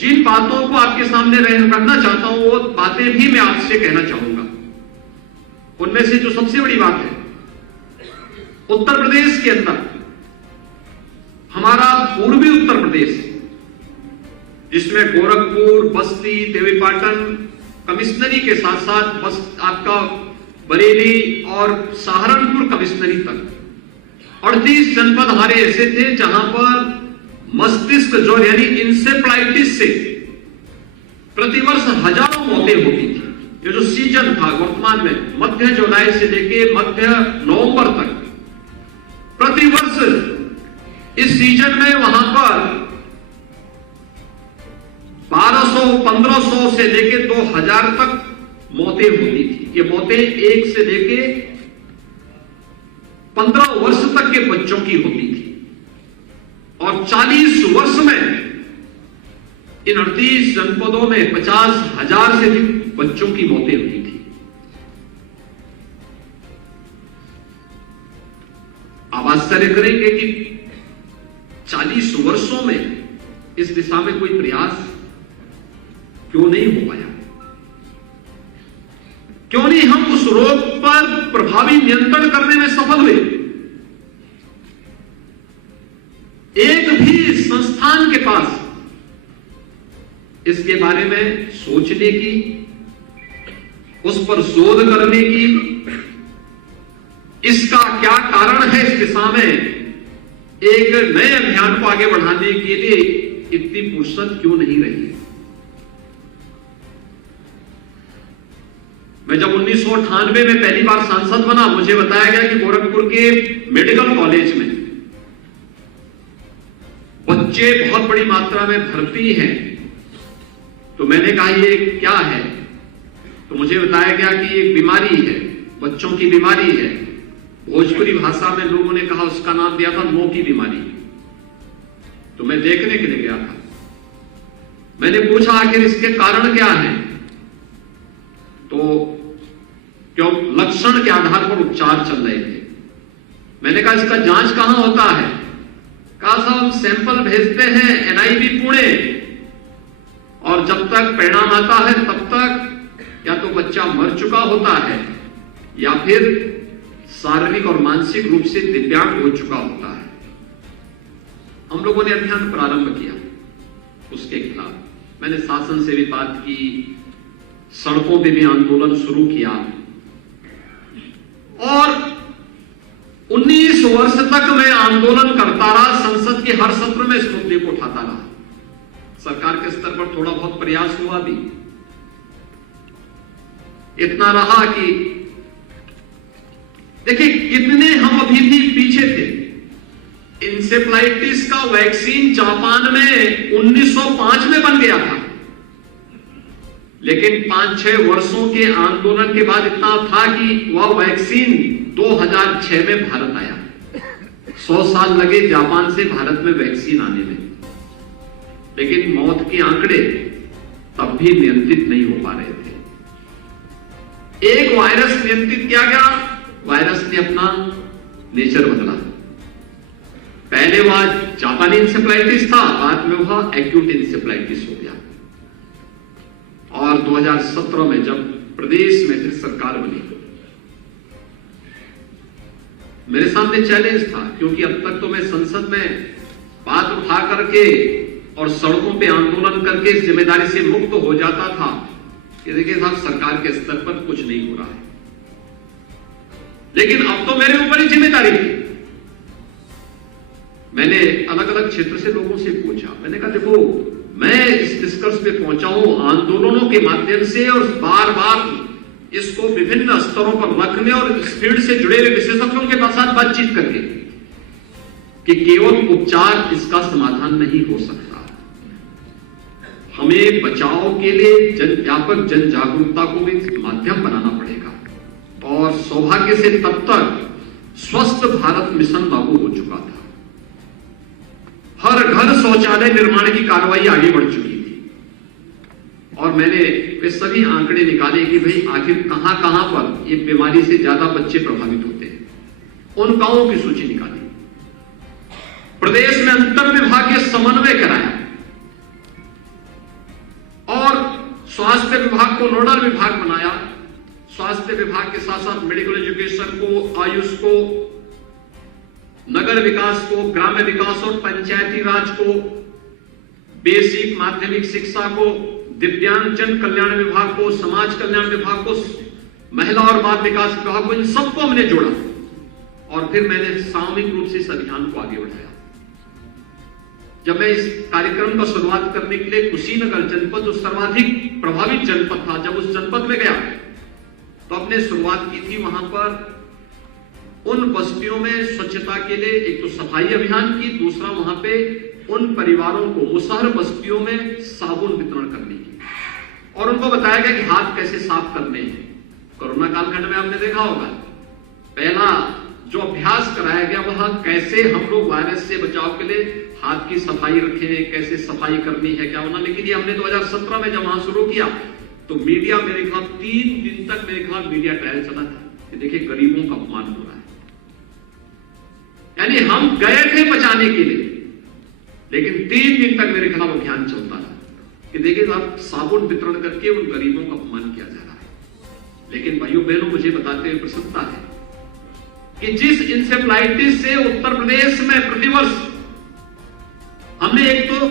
जिन बातों को आपके सामने रखना चाहता हूं वो बातें भी मैं आपसे कहना चाहूंगा। उनमें से जो सबसे बड़ी बात है, उत्तर प्रदेश के अंदर हमारा पूर्वी उत्तर प्रदेश जिसमें गोरखपुर, बस्ती, देवीपाटन कमिश्नरी के साथ साथ बस आपका बरेली और सहारनपुर कमिश्नरी तक 38 जनपद हमारे ऐसे थे जहां पर मस्तिष्क ज्वर यानी इंसेफ्लाइटिस से प्रतिवर्ष हजारों मौतें होती थी। ये जो सीजन था वर्तमान में मध्य जुलाई से लेकर मध्य नवंबर तक प्रतिवर्ष इस सीजन में वहां पर 1200, 1500 से लेकर 2000 तक मौतें होती थी। ये मौतें 1 से लेकर 15 वर्ष तक के बच्चों की होती थी और 40 वर्ष में इन 38 जनपदों में 50,000 से अधिक बच्चों की मौतें हुई थी। आप आश्चर्य करेंगे कि 40 वर्षों में इस दिशा में कोई प्रयास क्यों नहीं हो पाया? क्यों नहीं हम उस रोग पर प्रभावी नियंत्रण करने में सफल हुए? एक भी संस्थान के पास इसके बारे में सोचने की, उस पर शोध करने की, इसका क्या कारण है, इस दिशा में एक नए अभियान को आगे बढ़ाने के लिए इतनी फुर्सत क्यों नहीं रही? मैं जब 1998 में पहली बार सांसद बना, मुझे बताया गया कि गोरखपुर के मेडिकल कॉलेज में बच्चे बहुत बड़ी मात्रा में भर्ती हैं। तो मैंने कहा ये क्या है? तो मुझे बताया गया कि एक बीमारी है, बच्चों की बीमारी है। भोजपुरी भाषा में लोगों ने कहा, उसका नाम दिया था नो की बीमारी। तो मैं देखने के लिए गया था। मैंने पूछा आखिर इसके कारण क्या है? तो क्यों लक्षण के आधार पर उपचार चल रहे थे। मैंने कहा इसका जांच कहां होता है? कहा साहब हम सैंपल भेजते हैं एनआईवी पुणे और जब तक परिणाम आता है तब तक या तो बच्चा मर चुका होता है या फिर शारीरिक और मानसिक रूप से दिव्यांग हो चुका होता है। हम लोगों ने अभियान प्रारंभ किया उसके खिलाफ। मैंने शासन से भी बात की, सड़कों पे भी आंदोलन शुरू किया और 19 वर्ष तक मैं आंदोलन करता रहा। संसद के हर सत्र में इस मुद्दे को उठाता रहा। सरकार के स्तर पर थोड़ा बहुत प्रयास हुआ भी, इतना रहा कि देखिए कितने हम अभी भी पीछे थे। इंसेफ्लाइटिस का वैक्सीन जापान में 1905 में बन गया था, लेकिन 5-6 वर्षों के आंदोलन के बाद इतना था कि वह वैक्सीन 2006 में भारत आया। 100 साल लगे जापान से भारत में वैक्सीन आने में, लेकिन मौत के आंकड़े तब भी नियंत्रित नहीं हो पा रहे थे। एक वायरस नियंत्रित किया गया, वायरस ने अपना नेचर बदला। पहले वह जापानी इंसेफ्लाइटिस था, बाद में वह एक्यूट इंसेफ्लाइटिस हो गया। और 2017 में जब प्रदेश में फिर सरकार बनी, मेरे सामने चैलेंज था, क्योंकि अब तक तो मैं संसद में बात उठा करके और सड़कों पे आंदोलन करके इस जिम्मेदारी से मुक्त हो जाता था कि देखिए साहब सरकार के स्तर पर कुछ नहीं हो रहा है। लेकिन अब तो मेरे ऊपर ही जिम्मेदारी थी। मैंने अलग अलग क्षेत्र से लोगों से पूछा। मैंने कहा देखो मैं इस निष्कर्ष पे पहुंचा हूं आंदोलनों के माध्यम से और बार बार इसको विभिन्न स्तरों पर रखने और इस फील्ड से जुड़े हुए विशेषज्ञों के साथ बातचीत करके कि केवल उपचार इसका समाधान नहीं हो सकता। हमें बचाव के लिए व्यापक जन जागरूकता को भी माध्यम बनाना पड़ेगा। और सौभाग्य से तब तक स्वस्थ भारत मिशन लागू हो चुका था, हर घर शौचालय निर्माण की कार्रवाई आगे बढ़ चुकी थी, और मैंने वे सभी आंकड़े निकाले कि भाई आखिर कहां कहां पर ये बीमारी से ज्यादा बच्चे प्रभावित होते हैं, उन गांवों की सूची निकाली। प्रदेश में अंतर विभागीय समन्वय कराया और स्वास्थ्य विभाग को नोडल विभाग बनाया। स्वास्थ्य विभाग के साथ साथ मेडिकल एजुकेशन को, आयुष को, नगर विकास को, ग्राम्य विकास और पंचायती राज को, बेसिक माध्यमिक शिक्षा को, दिव्यांगजन कल्याण विभाग को, समाज कल्याण विभाग को, महिला और बाल विकास विभाग को, इन सबको हमने जोड़ा और फिर मैंने सामूहिक रूप से इस अभियान को आगे बढ़ाया। जब मैं इस कार्यक्रम का शुरुआत करने के लिए कुशीनगर जनपद जो सर्वाधिक प्रभावित जनपद था, जब उस जनपद में गया तो अपने शुरुआत की थी वहां पर उन बस्तियों में स्वच्छता के लिए एक तो सफाई अभियान की, दूसरा वहां पे उन परिवारों को मुसहर बस्तियों में साबुन वितरण करने की, और उनको बताया गया कि हाथ कैसे साफ करने हैं। कोरोना कालखंड में आपने देखा होगा पहला जो अभ्यास कराया गया वह कैसे हम लोग वायरस से बचाव के लिए हाथ की सफाई रखें, कैसे सफाई करनी है, क्या होना। लेकिन ये हमने 2017 में जब वहां शुरू किया तो मीडिया मेरे खिलाफ 3 दिन तक मेरे खिलाफ मीडिया ट्रायल चला था कि देखिए गरीबों का अपमान हो रहा है। यानी हम गए थे बचाने के लिए, लेकिन 3 दिन तक मेरे खिलाफ अभियान चलता था कि देखिए आप साबुन वितरण करके उन गरीबों का अपमान किया जा रहा है। लेकिन भाइयों बहनों, मुझे बताते हुए प्रसन्नता है कि जिस इंसेफ्लाइटिस से उत्तर प्रदेश में प्रतिवर्ष हमने एक तो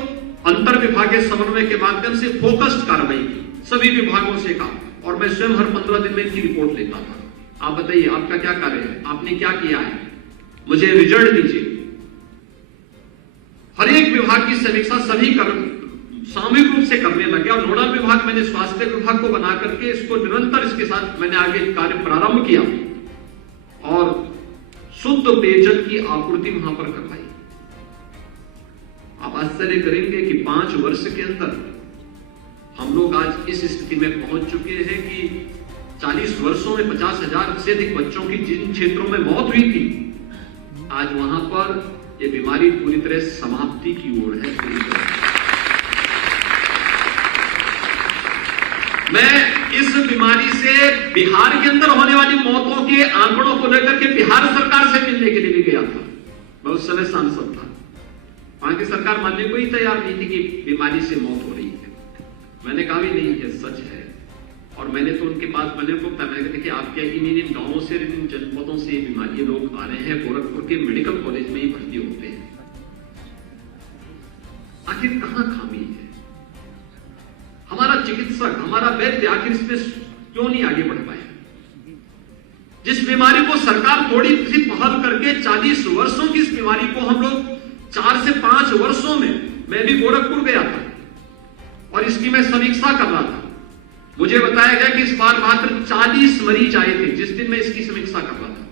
अंतर विभागीय समन्वय के माध्यम से फोकस्ड कार्रवाई की, सभी विभागों से कहा, और मैं स्वयं हर 15 दिन में इनकी रिपोर्ट लेता था। आप बताइए आपका क्या कार्य है, आपने क्या किया है, मुझे रिजल्ट दीजिए। हर एक विभाग की समीक्षा सभी सामूहिक रूप से करने लगे और नोडल विभाग मैंने स्वास्थ्य विभाग को बना करके इसको निरंतर इसके साथ मैंने आगे कार्य प्रारंभ किया और शुद्ध पेयजल की आपूर्ति वहां पर करवाई। आप आश्चर्य करेंगे कि 5 वर्ष के अंदर हम लोग आज इस स्थिति में पहुंच चुके हैं कि 40 वर्षों में 50,000 से अधिक बच्चों की जिन क्षेत्रों में मौत हुई थी, आज वहां पर यह बीमारी पूरी तरह समाप्ति की ओर है। पूरी तरह मैं इस बीमारी से बिहार के अंदर होने वाली मौतों के आंकड़ों को लेकर के बिहार सरकार से मिलने के लिए भी गया था। मैं उस समय सांसद था, वहां की सरकार मानने को ही तैयार नहीं थी कि बीमारी से मौत हो रही है। मैंने कहा भी नहीं है, सच है। और मैंने तो उनके पास मैंने कहा देखिए आप क्या इन गांवों से इन जनपदों से ये बीमारी लोग आ रहे हैं, गोरखपुर के मेडिकल कॉलेज में ही भर्ती होते हैं, आखिर कहां खामी है? हमारा चिकित्सक, हमारा वैद्य आखिर इसमें क्यों नहीं आगे बढ़ पाया? जिस बीमारी को सरकार थोड़ी सी पहल करके 40 वर्षों की इस बीमारी को हम लोग 4 से 5 वर्षों में, मैं भी गोरखपुर गया था और इसकी मैं समीक्षा कर रहा था। मुझे बताया गया कि इस बार मात्र 40 मरीज आए थे जिस दिन मैं इसकी समीक्षा कर रहा था,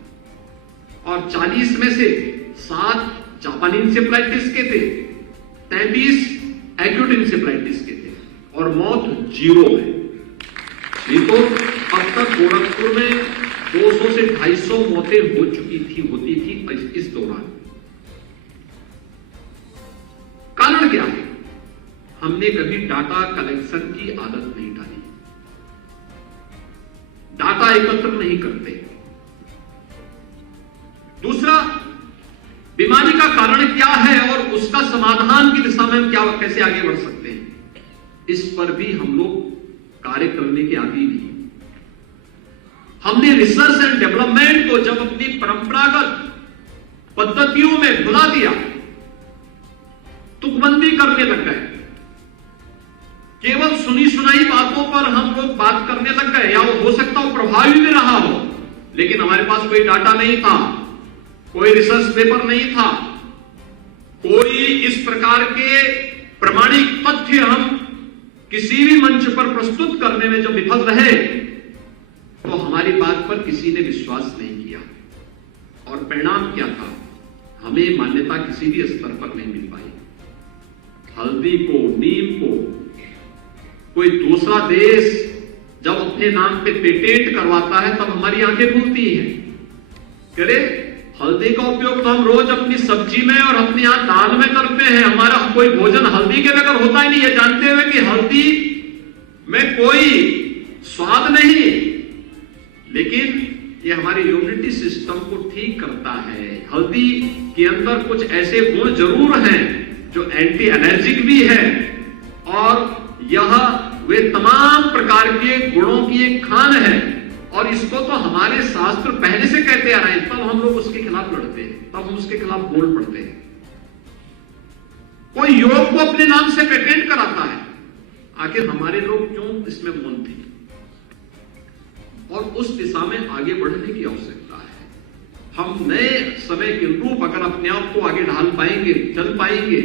और 40 में से 7 जापानी इंसेफ्लाइटिस के थे, 33 एक्यूट इंसेफ्लाइटिस के थे और मौत 0 है। नहीं तो अब तक गोरखपुर में 200 से 250 मौतें होती थी इस दौरान। कारण क्या है? हमने कभी डाटा कलेक्शन की आदत नहीं डाली, डाटा एकत्र नहीं करते। दूसरा, बीमारी का कारण क्या है और उसका समाधान की दिशा में हम कैसे आगे बढ़ सकते हैं, इस पर भी हम लोग कार्य करने के आदी नहीं। हमने रिसर्च एंड डेवलपमेंट को जब अपनी परंपरागत पद्धतियों में भुला दिया, तुकबंदी करने लग गए, केवल सुनी सुनाई बातों पर हम लोग बात करने लग गए, या वो हो सकता हो प्रभावी भी रहा हो, लेकिन हमारे पास कोई डाटा नहीं था, कोई रिसर्च पेपर नहीं था, कोई इस प्रकार के प्रमाणिक तथ्य हम किसी भी मंच पर प्रस्तुत करने में जब विफल रहे तो हमारी बात पर किसी ने विश्वास नहीं किया, और परिणाम क्या था? हमें मान्यता किसी भी स्तर पर नहीं मिल पाई। हल्दी को, नीम को कोई दूसरा देश जब अपने नाम पे पेटेंट करवाता है तब हमारी आंखें खुलती हैं। करे हल्दी का उपयोग तो हम रोज अपनी सब्जी में और अपने यहां दाल में करते हैं। हमारा कोई भोजन हल्दी के बगैर होता ही नहीं है, जानते हुए कि हल्दी में कोई स्वाद नहीं, लेकिन ये हमारे इम्यूनिटी सिस्टम को ठीक करता है। हल्दी के अंदर कुछ ऐसे गुण जरूर हैं जो एंटी एलर्जिक भी है, और यह वे तमाम प्रकार के गुणों की एक खान है। और इसको तो हमारे शास्त्र पहले से कहते आ रहे हैं, तब हम लोग उसके खिलाफ लड़ते हैं, तब हम उसके खिलाफ बोल पड़ते हैं। कोई योग को अपने नाम से पेटेंट कराता है, आखिर हमारे लोग क्यों इसमें मौन थे? और उस दिशा में आगे बढ़ने की आवश्यकता है। हम नए समय के अनुरूप अगर अपने आप को आगे ढाल पाएंगे, चल पाएंगे,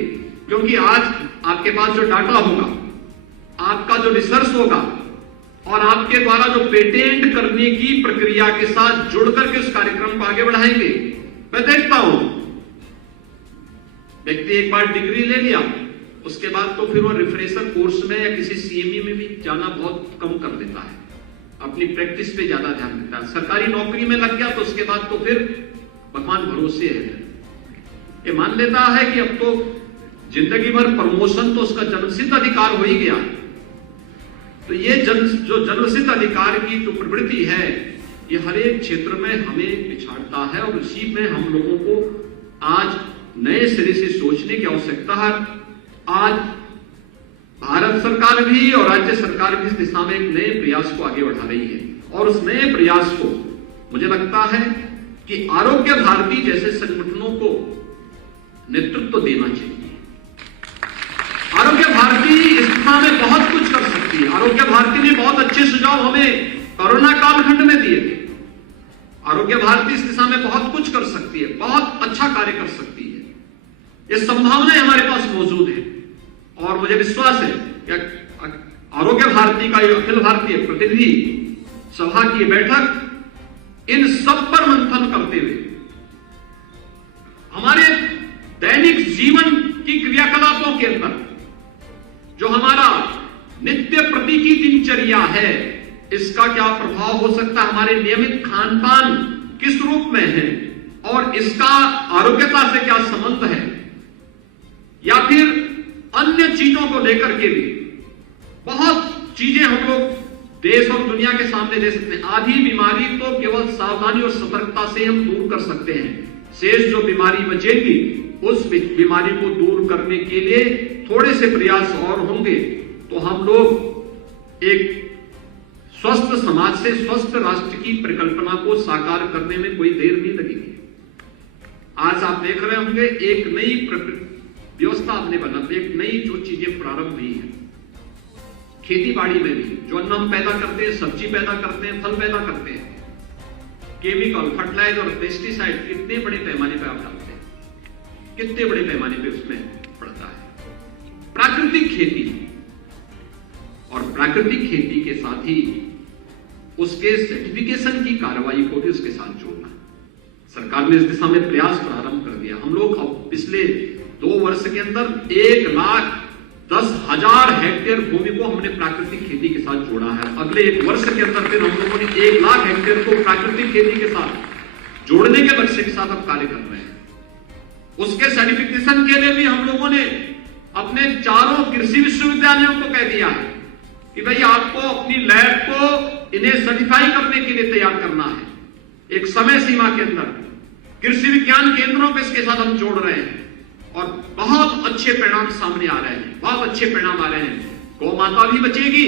क्योंकि आज आपके पास जो डाटा होगा, आपका जो रिसर्च होगा और आपके द्वारा जो पेटेंट करने की प्रक्रिया के साथ जुड़ करके उस कार्यक्रम को आगे बढ़ाएंगे। मैं देखता हूं व्यक्ति एक बार डिग्री ले लिया, उसके बाद तो फिर वो रिफ्रेशर कोर्स में या किसी सीएमई में भी जाना बहुत कम कर देता है, अपनी प्रैक्टिस पे ज्यादा ध्यान देता है। सरकारी नौकरी में लग गया तो उसके बाद तो फिर भगवान भरोसे है, ये मान लेता है कि अब तो जिंदगी भर प्रमोशन तो उसका जन्मसिद्ध अधिकार हो ही गया। तो ये जो जन्मसिद्ध अधिकार की जो प्रवृत्ति है, ये हर एक क्षेत्र में हमें पिछाड़ता है, और इसी में हम लोगों को आज नए सिरे से सोचने की आवश्यकता है। आज भारत सरकार भी और राज्य सरकार भी इस दिशा में एक नए प्रयास को आगे बढ़ा रही है, और उस नए प्रयास को मुझे लगता है कि आरोग्य भारती जैसे संगठनों को नेतृत्व देना चाहिए। आरोग्य भारती इस दिशा में बहुत कुछ कर सकती है। आरोग्य भारती ने बहुत अच्छे सुझाव हमें कोरोना कालखंड में दिए थे। आरोग्य भारती इस दिशा में बहुत कुछ कर सकती है, बहुत अच्छा कार्य कर सकती है। ये संभावनाएं हमारे पास मौजूद है, और मुझे विश्वास है कि आरोग्य भारती का ये अखिल भारतीय प्रतिनिधि सभा की बैठक इन सब पर मंथन करते हुए हमारे दैनिक जीवन की क्रियाकलापों के अंदर जो हमारा नित्य प्रति की दिनचर्या है, इसका क्या प्रभाव हो सकता है, हमारे नियमित खान पान किस रूप में है, और इसका आरोग्यता से क्या संबंध है, या फिर अन्य चीजों को लेकर के भी बहुत चीजें हम लोग देश और दुनिया के सामने दे सकते हैं। आधी बीमारी तो केवल सावधानी और सतर्कता से हम दूर कर सकते हैं। शेष जो बीमारी बचेगी उस बीमारी को दूर करने के लिए थोड़े से प्रयास और होंगे तो हम लोग एक स्वस्थ समाज से स्वस्थ राष्ट्र की परिकल्पना को साकार करने में कोई देर नहीं लगेगी। आज आप देख रहे होंगे एक नई व्यवस्था आपने बना, एक नई जो चीजें प्रारंभ हुई है खेती बाड़ी में भी, जो अन्न हम पैदा करते हैं, सब्जी पैदा करते हैं, फल पैदा करते हैं, केमिकल फर्टिलाइजर और पेस्टिसाइड कितने बड़े पैमाने पर आप डालते हैं, कितने बड़े पैमाने पे उसमें पड़ता है। प्राकृतिक खेती, और प्राकृतिक खेती के साथ ही उसके सर्टिफिकेशन की कार्रवाई को भी उसके साथ जोड़ना। सरकार ने इस दिशा में प्रयास प्रारंभ कर दिया। हम लोग अब पिछले 2 वर्ष के अंदर 1,10,000 हेक्टेयर भूमि को हमने प्राकृतिक खेती के साथ जोड़ा है। अगले 1 वर्ष के अंदर फिर हम लोगों ने 1,00,000 हेक्टेयर को प्राकृतिक खेती के साथ जोड़ने के लक्ष्य के साथ अब कार्य कर रहे हैं। उसके सर्टिफिकेशन के लिए भी हम लोगों ने अपने 4 कृषि विश्वविद्यालयों को कह दिया है कि भाई आपको अपनी लैब को इन्हें सर्टिफाई करने के लिए तैयार करना है। एक समय सीमा के अंदर कृषि विज्ञान केंद्रों को इसके साथ हम जोड़ रहे हैं, और बहुत अच्छे परिणाम सामने आ रहे हैं, बहुत अच्छे परिणाम आ रहे हैं। गौ माता भी बचेगी,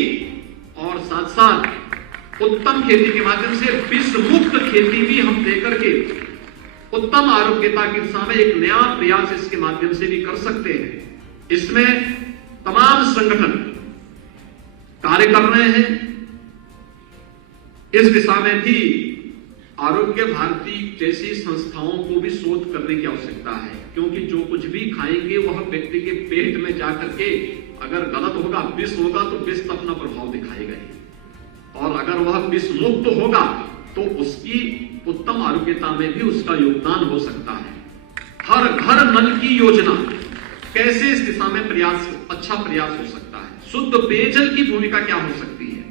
और साथ साथ उत्तम खेती के माध्यम से विष मुक्त खेती भी हम देकर के उत्तम आरोग्यता की दिशा में एक नया प्रयास इसके माध्यम से भी कर सकते हैं। इसमें तमाम संगठन कार्य कर रहे हैं। इस दिशा में भी आरोग्य भारती जैसी संस्थाओं को भी शोध करने की आवश्यकता है, क्योंकि जो कुछ भी खाएंगे वह व्यक्ति के पेट में जाकर के अगर गलत होगा, विष होगा, तो विष अपना प्रभाव दिखाएगा ही, और अगर वह विष मुक्त होगा तो उसकी उत्तम आरोग्यता में भी उसका योगदान हो सकता है। हर घर नल की योजना कैसे इस दिशा में अच्छा प्रयास हो सकता है। शुद्ध पेयजल की भूमिका क्या हो सकती है।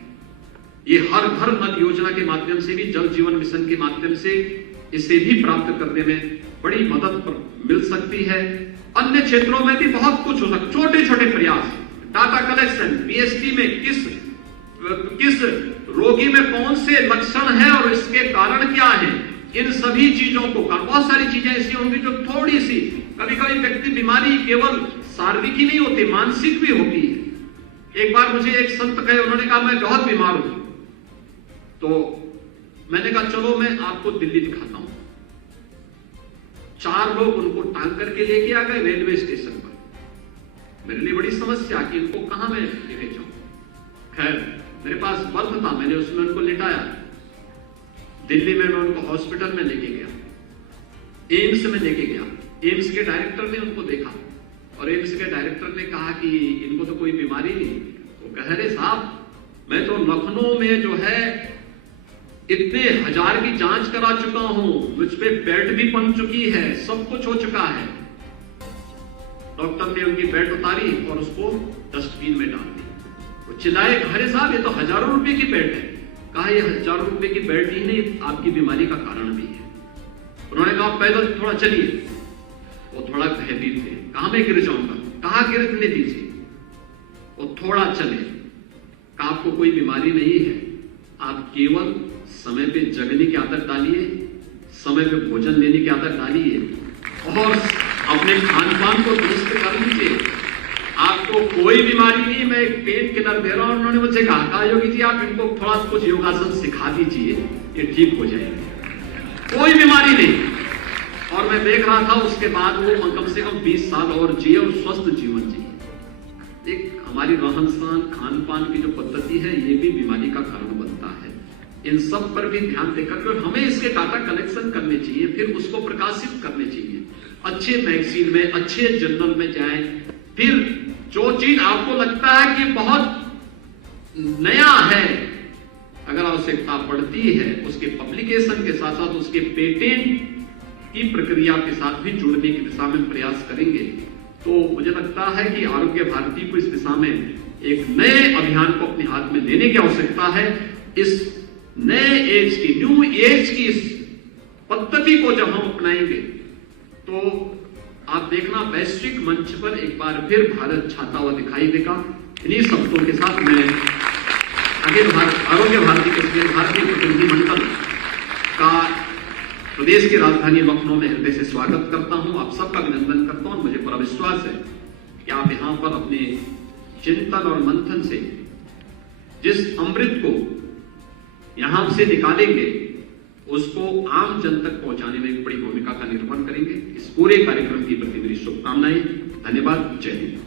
ये हर घर नल योजना के माध्यम से भी, जल जीवन मिशन के माध्यम से इसे भी प्राप्त करने में बड़ी मदद मिल सकती है। अन्य क्षेत्रों में भी बहुत कुछ हो सकता, छोटे छोटे प्रयास, डाटा कलेक्शन, पीएचडी में किस रोगी में कौन से लक्षण है और इसके कारण क्या है, इन सभी चीजों को, बहुत सारी चीजें ऐसी होंगी जो थोड़ी सी, कभी कभी व्यक्ति बीमारी केवल शारीरिक ही नहीं होती, मानसिक भी होती है। एक बार मुझे एक संत कहे, उन्होंने कहा मैं बहुत बीमार हूं, तो मैंने कहा चलो मैं आपको दिल्ली दिखाता हूं। 4 लोग उनको टांग करके लेके आ गए रेलवे स्टेशन पर। मेरे लिए बड़ी समस्या कि इनको कहां मैं लेके जाऊं। खैर मेरे पास बर्थ था, मैंने उसमें उनको लिटाया। दिल्ली में मैं उनको हॉस्पिटल में लेके गया, एम्स में लेके गया। एम्स के डायरेक्टर ने उनको देखा और एम्स के डायरेक्टर ने कहा कि इनको तो कोई बीमारी नहीं। वो कह रहे साहब मैं तो लखनऊ में जो है इतने हजार की जांच करा चुका हूं, मुझ पे बेड भी बन चुकी है, सब कुछ हो चुका है। डॉक्टर ने उनकी बेड उतारी और उसको डस्टबिन में डाल दी। वो चिल्लाए, अरे साहब ये तो हजारों रुपए की बेड है। कहा ये हजारों रुपए की बेड ही नहीं, आपकी बीमारी का कारण भी है। उन्होंने कहा पैदल थोड़ा चलिए। वो थोड़ा भयभीत थे, कहां मैं गिर जाऊंगा, कहां गिरने दीजिए। वो थोड़ा चले, कहा आपको कोई बीमारी नहीं है, आप केवल समय पे जगने की आदत डालिए, समय पे भोजन लेने की आदत डालिए और अपने खान पान को दुरुस्त कर लीजिए, आपको कोई बीमारी नहीं। मैं एक पेन किलर दे रहा हूं। उन्होंने मुझे कहा योगी जी आप इनको थोड़ा कुछ योगासन सिखा दीजिए, ये ठीक हो जाएंगे, कोई बीमारी नहीं। और मैं देख रहा था उसके बाद वो कम से कम 20 साल और जिए और स्वस्थ जीवन जिए। एक हमारी रहन सहन, खान पान की जो पद्धति है ये भी बीमारी का कारण बनता है। इन सब पर भी ध्यान देकर हमें इसके डाटा कलेक्शन करने चाहिए, फिर उसको प्रकाशित करने चाहिए, अच्छे मैगजीन में, अच्छे जर्नल में जाएं। फिर जो चीज आपको लगता है कि बहुत नया है, अगर आवश्यकता पड़ती है उसके पब्लिकेशन के साथ साथ उसके पेटेंट की प्रक्रिया के साथ भी जुड़ने की दिशा में प्रयास करेंगे। तो मुझे लगता है कि आरोग्य भारती को इस दिशा में एक नए अभियान को अपने हाथ में लेने की आवश्यकता है। इस नए एज की, न्यू एज की इस पद्धति को जब हम अपनाएंगे तो आप देखना वैश्विक मंच पर एक बार फिर भारत छाता हुआ दिखाई देगा। इन्हीं शब्दों के साथ मैं आरोग्य भारती के भारतीय प्रतिनिधिमंडल का प्रदेश की राजधानी लखनऊ में हृदय से स्वागत करता हूं, आप सबका अभिनंदन करता हूं। मुझे पूरा विश्वास है कि आप यहां पर अपने चिंतन और मंथन से जिस अमृत को यहां से निकालेंगे उसको आम जन तक पहुंचाने में एक बड़ी भूमिका का निर्वहन करेंगे। इस पूरे कार्यक्रम की प्रति मेरी शुभकामनाएं। धन्यवाद। जय हिंद।